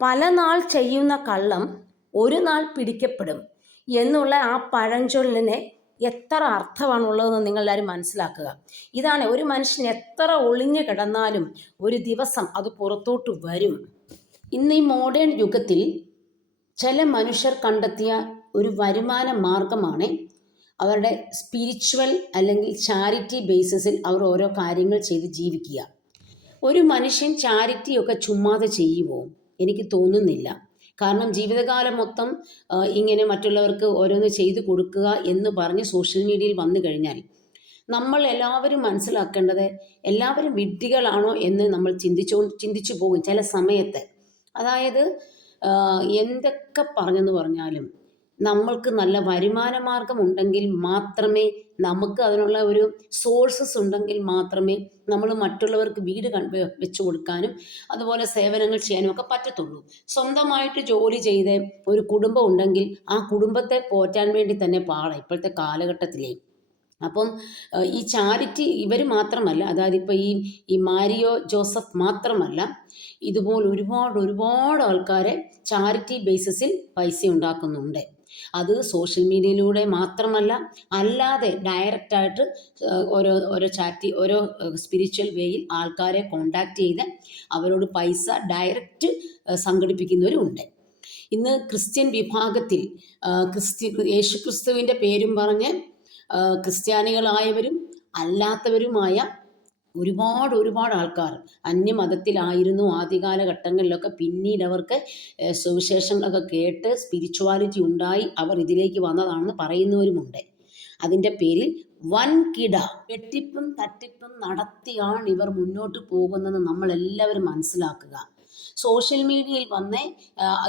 പല നാൾ ചെയ്യുന്ന കള്ളം ഒരു നാൾ പിടിക്കപ്പെടും എന്നുള്ള ആ പഴഞ്ചൊല്ലിനെ എത്ര അർത്ഥമാണുള്ളതെന്ന് നിങ്ങളെല്ലാവരും മനസ്സിലാക്കുക. ഇതാണ് ഒരു മനുഷ്യൻ എത്ര ഒളിഞ്ഞു കിടന്നാലും ഒരു ദിവസം അത് പുറത്തോട്ട് വരും. ഇന്ന് ഈ മോഡേൺ യുഗത്തിൽ ചില മനുഷ്യർ കണ്ടെത്തിയ ഒരു വരുമാന മാർഗമാണ് അവരുടെ സ്പിരിച്വൽ അല്ലെങ്കിൽ ചാരിറ്റി ബേസിസിൽ അവർ ഓരോ കാര്യങ്ങൾ ചെയ്ത് ജീവിക്കുക. ഒരു മനുഷ്യൻ ചാരിറ്റിയൊക്കെ ചുമ്മാതെ ചെയ്യുമോ എനിക്ക് തോന്നുന്നില്ല. കാരണം ജീവിതകാലം മൊത്തം ഇങ്ങനെ മറ്റുള്ളവർക്ക് ഓരോന്ന് ചെയ്തു കൊടുക്കുക എന്ന് പറഞ്ഞ് സോഷ്യൽ മീഡിയയിൽ വന്നു കഴിഞ്ഞാൽ നമ്മൾ എല്ലാവരും മനസ്സിലാക്കേണ്ടത് എല്ലാവരും വിഡ്ഢികളാണോ എന്ന് നമ്മൾ ചിന്തിച്ചു ചിന്തിച്ചു പോകും ചില സമയത്ത്. അതായത് എന്തൊക്കെ പറഞ്ഞെന്ന് പറഞ്ഞാലും നമ്മൾക്ക് നല്ല വരുമാന മാർഗം ഉണ്ടെങ്കിൽ മാത്രമേ നമുക്ക് അതിനുള്ള ഒരു സോഴ്സസ് ഉണ്ടെങ്കിൽ മാത്രമേ നമ്മൾ മറ്റുള്ളവർക്ക് വീട് വെച്ചു കൊടുക്കാനും അതുപോലെ സേവനങ്ങൾ ചെയ്യാനും ഒക്കെ പറ്റത്തുള്ളൂ. സ്വന്തമായിട്ട് ജോലി ചെയ്ത് ഒരു കുടുംബം ഉണ്ടെങ്കിൽ ആ കുടുംബത്തെ പോറ്റാൻ വേണ്ടി തന്നെ പാടാം ഇപ്പോഴത്തെ കാലഘട്ടത്തിലേ. അപ്പം ഈ ചാരിറ്റി ഇവർ മാത്രമല്ല അതായത് ഇപ്പോൾ ഈ ഈ മാരിയോ ജോസഫ് മാത്രമല്ല ഇതുപോലെ ഒരുപാട് ഒരുപാട് ആൾക്കാരെ ചാരിറ്റി ബേസിസിൽ പൈസ ഉണ്ടാക്കുന്നുണ്ട്. അത് സോഷ്യൽ മീഡിയയിലൂടെ മാത്രമല്ല അല്ലാതെ ഡയറക്റ്റായിട്ട് ഓരോ ഓരോ ചാറ്റി ഓരോ സ്പിരിച്വൽ വേയിൽ ആൾക്കാരെ കോണ്ടാക്ട് ചെയ്ത് അവരോട് പൈസ ഡയറക്റ്റ് സംഘടിപ്പിക്കുന്നവരും ഉണ്ട് ഇന്ന് ക്രിസ്ത്യൻ വിഭാഗത്തിൽ ക്രിസ്ത്യ യേശുക്രിസ്തുവിന്റെ പേരും പറഞ്ഞ് ക്രിസ്ത്യാനികളായവരും അല്ലാത്തവരുമായ ഒരുപാട് ഒരുപാട് ആൾക്കാർ. അന്യമതത്തിലായിരുന്നു ആദ്യകാലഘട്ടങ്ങളിലൊക്കെ പിന്നീട് അവർക്ക് സുവിശേഷങ്ങളൊക്കെ കേട്ട് സ്പിരിച്വാലിറ്റി ഉണ്ടായി അവർ ഇതിലേക്ക് വന്നതാണെന്ന് പറയുന്നവരുമുണ്ട്. അതിന്റെ പേരിൽ വൻകിട വെട്ടിപ്പും തട്ടിപ്പും നടത്തിയാണ് ഇവർ മുന്നോട്ട് പോകുന്നത് നമ്മളെല്ലാവരും മനസ്സിലാക്കുക. സോഷ്യൽ മീഡിയയിൽ വന്ന്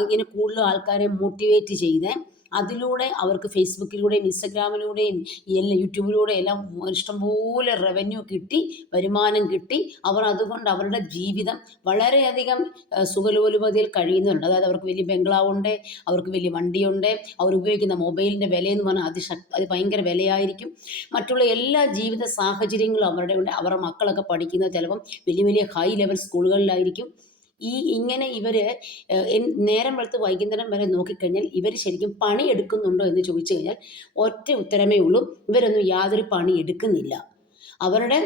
ഇങ്ങനെ കൂടുതൽ ആൾക്കാരെ മോട്ടിവേറ്റ് ചെയ്ത് അതിലൂടെ അവർക്ക് ഫേസ്ബുക്കിലൂടെയും ഇൻസ്റ്റഗ്രാമിലൂടെയും എല്ലാം യൂട്യൂബിലൂടെ എല്ലാം ഇഷ്ടംപോലെ റവന്യൂ കിട്ടി വരുമാനം കിട്ടി. അവർ അതുകൊണ്ട് അവരുടെ ജീവിതം വളരെയധികം സുഖലോലുപതിയിൽ കഴിയുന്നുണ്ട്. അതായത് അവർക്ക് വലിയ ബംഗ്ലാവുണ്ട് അവർക്ക് വലിയ വണ്ടിയുണ്ട് അവർ ഉപയോഗിക്കുന്ന മൊബൈലിന്റെ വിലയെന്ന് പറഞ്ഞാൽ അതിശക് അത് ഭയങ്കര വിലയായിരിക്കും. മറ്റുള്ള എല്ലാ ജീവിത സാഹചര്യങ്ങളും അവരുടെ ഉണ്ട്. അവരുടെ മക്കളൊക്കെ പഠിക്കുന്നത് ചിലപ്പം വലിയ വലിയ ഹൈ ലെവൽ സ്കൂളുകളിലായിരിക്കും ഈ ഇങ്ങനെ ഇവർ നേരം വെളുത്ത് വൈകുന്നേരം വരെ നോക്കിക്കഴിഞ്ഞാൽ ഇവർ ശരിക്കും പണി എടുക്കുന്നുണ്ടോ എന്ന് ചോദിച്ചു കഴിഞ്ഞാൽ ഒറ്റ ഉത്തരമേ ഉള്ളൂ. ഇവരൊന്നും യാതൊരു പണി എടുക്കുന്നില്ല അവരുടെ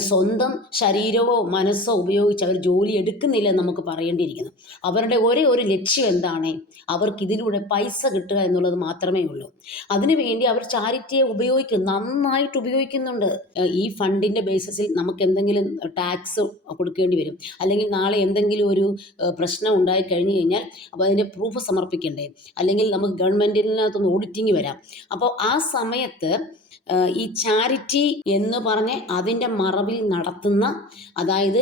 സ്വന്തം ശരീരമോ മനസ്സോ ഉപയോഗിച്ച് അവർ ജോലി എടുക്കുന്നില്ല നമുക്ക് പറയേണ്ടിയിരിക്കുന്നു. അവരുടെ ഒരേ ഒരു ലക്ഷ്യം എന്താണ്? അവർക്ക് ഇതിലൂടെ പൈസ കിട്ടുക എന്നുള്ളത് മാത്രമേ ഉള്ളൂ. അതിനുവേണ്ടി അവർ ചാരിറ്റിയെ ഉപയോഗിക്കും നന്നായിട്ട് ഉപയോഗിക്കുന്നുണ്ട്. ഈ ഫണ്ടിന്റെ ബേസിസിൽ നമുക്ക് എന്തെങ്കിലും ടാക്സ് കൊടുക്കേണ്ടി വരും. അല്ലെങ്കിൽ നാളെ എന്തെങ്കിലും ഒരു പ്രശ്നം ഉണ്ടായി കഴിഞ്ഞു കഴിഞ്ഞാൽ അപ്പോൾ അതിന്റെ പ്രൂഫ് സമർപ്പിക്കണ്ടേ? അല്ലെങ്കിൽ നമുക്ക് ഗവൺമെന്റിനകത്തൊന്ന് ഓഡിറ്റിങ് വരാം. അപ്പോൾ ആ സമയത്ത് ഈ ചാരിറ്റി എന്ന് പറഞ്ഞ് അതിന്റെ മറവിൽ നടത്തുന്ന അതായത്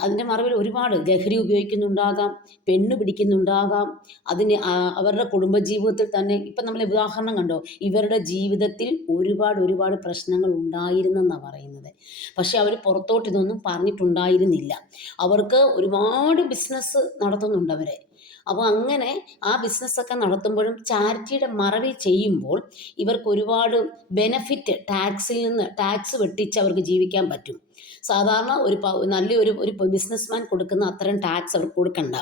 അതിന്റെ മറവിൽ ഒരുപാട് ലഹരി ഉപയോഗിക്കുന്നുണ്ടാകാം പെണ്ണ് പിടിക്കുന്നുണ്ടാകാം അതിന് അവരുടെ കുടുംബജീവിതത്തിൽ തന്നെ ഇപ്പം നമ്മൾ ഉദാഹരണം കണ്ടോ ഇവരുടെ ജീവിതത്തിൽ ഒരുപാട് ഒരുപാട് പ്രശ്നങ്ങൾ ഉണ്ടായിരുന്നെന്നാണ് പറയുന്നത്. പക്ഷെ അവർ പുറത്തോട്ട് ഇതൊന്നും പറഞ്ഞിട്ടുണ്ടായിരുന്നില്ല. അവർക്ക് ഒരുപാട് ബിസിനസ് നടത്തുന്നുണ്ട് അവരെ. അപ്പോൾ അങ്ങനെ ആ ബിസിനസ്സൊക്കെ നടത്തുമ്പോഴും ചാരിറ്റിയുടെ മറവി ചെയ്യുമ്പോൾ ഇവർക്ക് ഒരുപാട് ബെനഫിറ്റ് ടാക്സിൽ നിന്ന് ടാക്സ് വെട്ടിച്ച് അവർക്ക് ജീവിക്കാൻ പറ്റും. സാധാരണ ഒരു നല്ലൊരു ഒരു ബിസിനസ്മാൻ കൊടുക്കുന്ന അത്തരം ടാക്സ് അവർക്ക് കൊടുക്കണ്ട.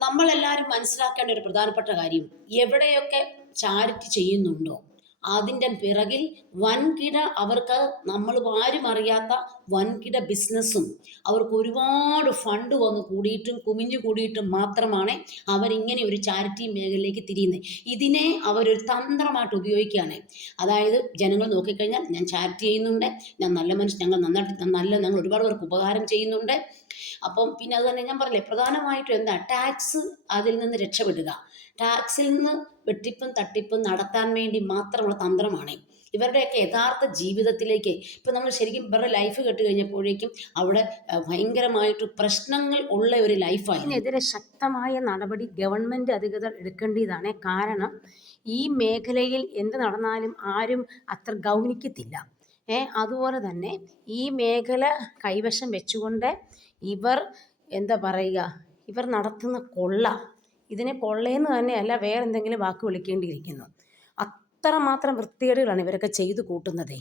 നമ്മളെല്ലാവരും മനസ്സിലാക്കേണ്ട ഒരു പ്രധാനപ്പെട്ട കാര്യം എവിടെയൊക്കെ ചാരിറ്റി ചെയ്യുന്നുണ്ടോ? അതിന്റെ പിറകിൽ വൻകിട അവർക്ക് നമ്മൾ ആരും അറിയാത്ത വൻകിട ബിസിനസ്സും അവർക്ക് ഒരുപാട് ഫണ്ട് വന്ന് കൂടിയിട്ടും കുമിഞ്ഞു കൂടിയിട്ടും മാത്രമാണ് അവരിങ്ങനെ ഒരു ചാരിറ്റി മേഖലയിലേക്ക് തിരിയുന്നത്. ഇതിനെ അവരൊരു തന്ത്രമായിട്ട് ഉപയോഗിക്കുകയാണ്. അതായത് ജനങ്ങൾ നോക്കിക്കഴിഞ്ഞാൽ ഞാൻ ചാരിറ്റി ചെയ്യുന്നുണ്ട് ഞാൻ നല്ല മനുഷ്യൻ ഞങ്ങൾ നന്നായിട്ട് നല്ല ഞങ്ങൾ ഒരുപാട് പേർക്ക് ഉപകാരം ചെയ്യുന്നുണ്ട്. അപ്പം പിന്നെ അത് തന്നെ ഞാൻ പറഞ്ഞില്ലേ പ്രധാനമായിട്ടും എന്താ ടാക്സ് അതിൽ നിന്ന് രക്ഷപ്പെടുക ടാക്സിൽ നിന്ന് വെട്ടിപ്പും തട്ടിപ്പും നടത്താൻ വേണ്ടി മാത്രമുള്ള തന്ത്രമാണ്. ഇവരുടെയൊക്കെ യഥാർത്ഥ ജീവിതത്തിലേക്ക് ഇപ്പം നമ്മൾ ശരിക്കും ഇവരുടെ ലൈഫ് കേട്ട് കഴിഞ്ഞപ്പോഴേക്കും അവിടെ ഭയങ്കരമായിട്ട് പ്രശ്നങ്ങൾ ഉള്ള ഒരു ലൈഫായി ഇതിനെതിരെ ശക്തമായ നടപടി ഗവൺമെന്റ് അധികൃതർ എടുക്കേണ്ടതാണ്. കാരണം ഈ മേഖലയിൽ എന്ത് നടന്നാലും ആരും അത്ര ഗൗനിക്കത്തില്ല. ഏ അതുപോലെ തന്നെ ഈ മേഖല കൈവശം വെച്ചുകൊണ്ട് ഇവർ എന്താ പറയുക? ഇവർ നടത്തുന്ന കൊള്ള. ഇതിനെ കൊള്ളയെന്ന് തന്നെയല്ല വേറെ എന്തെങ്കിലും വാക്ക് വിളിക്കേണ്ടിയിരിക്കുന്നു. അത്രമാത്രം വൃത്തികേടുകളാണ് ഇവരൊക്കെ ചെയ്തു കൂട്ടുന്നതേ.